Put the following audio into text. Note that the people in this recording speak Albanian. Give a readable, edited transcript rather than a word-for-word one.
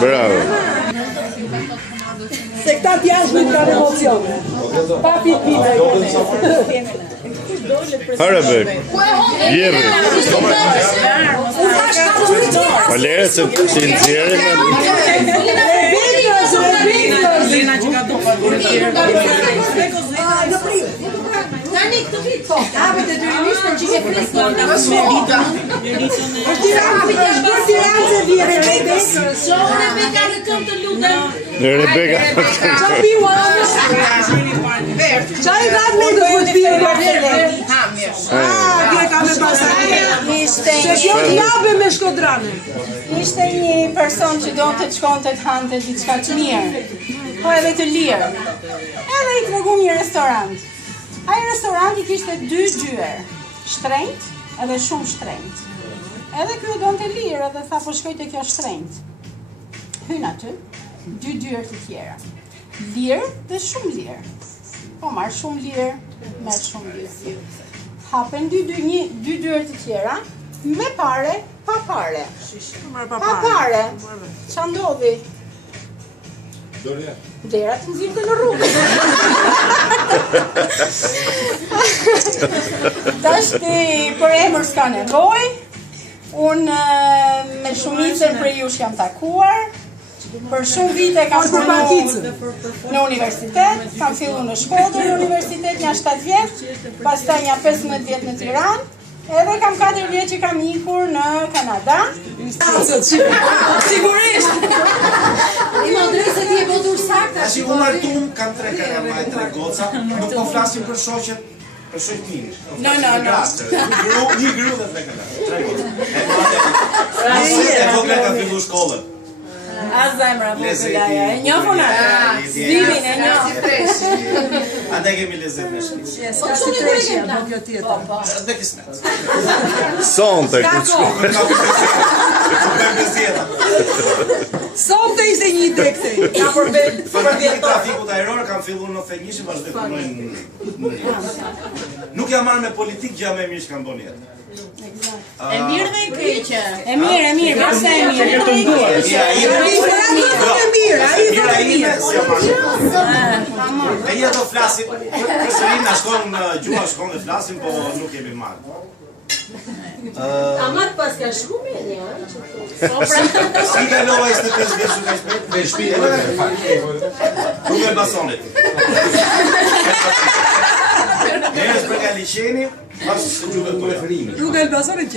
Bravo. Se këta t'jashtë nuk kanë emocione. Pa pipime. Harabek. Jemi. Valere se si nxjerrim. Lena që ka dopa Tani këtë vit, po, kapet e tyrinishtën që ke fresë në Rebeka. Është Tiranë se vje Rebeka. shohë Rebeka në këmë të lutem. Rebeka. Qa piu anë? Qa i dhatë me në këtë piu Marcele? Dje ka me pasaj. Se kjo t'jabe me Shkodrane. Ishte një person që do të shkonte të hante diçka të mirë, po edhe të lirë. Edhe i tregum një restorant. Ai restoranti kishte 2 dyer, shtrenjt edhe shumë shtrenjt. Edhe ky donte lirë edhe tha po shkoj te kjo shtrenjt. Hyn aty, 2 dyer të tjera. Lirë dhe shumë lirë. Po marr shumë lirë, merr shumë lirë. Hapen 2 dyer të tjera me pare, pa pare. Pa pare. Qa ndodhi? Dera të nxirrte në rrugë. Tashti për emër s'ka nevoj. Unë me shumicën për jush jam takuar. Për shumë vite kam punuar në universitet, kam filluar në Shkodër në universitet një 7 vjet, pastaj një 15 vjet në Tiranë. Edhe kam 4 vjet që kam ikur në Kanada. Sigurisht. I më drejtë se ti e votur sakta. Tashi unë martum, kam 3 kalamaj, 3 goca, nuk po flasim për shoqet, për shoqëtinë. No. Një gru dhe 3 kalamaj, 3 goca. E vogla ka fillu shkollën. A zemra vogëlaja, e njofun atë, zvimin e njof. Ande kemi lezet me shkri. Ska si treshja, po kjo tjetër. Dhe kismet. Sonte kur shkoj. Sonte ishte një ide këtej. Ka përbel. Fanatik trafikut ajror kam filluar në Fenjishë, vazhdoj punojnë. Nuk jam marrë me politik, gjë më mirë që kam bën jetë. E mirë dhe i keqe. E mirë, pse e mirë? E ja do flasim, Kësërina shkon në gjua, shkon dhe flasim, po nuk jemi marrë. Amat pas ka shkumi e një, Si ka lova 25 vjetë shumë ka shpet? Me shpinë e Rrugë Elbasanit. Njerës për nga liqeni, pas të gjuve të Rrugë Elbasanit që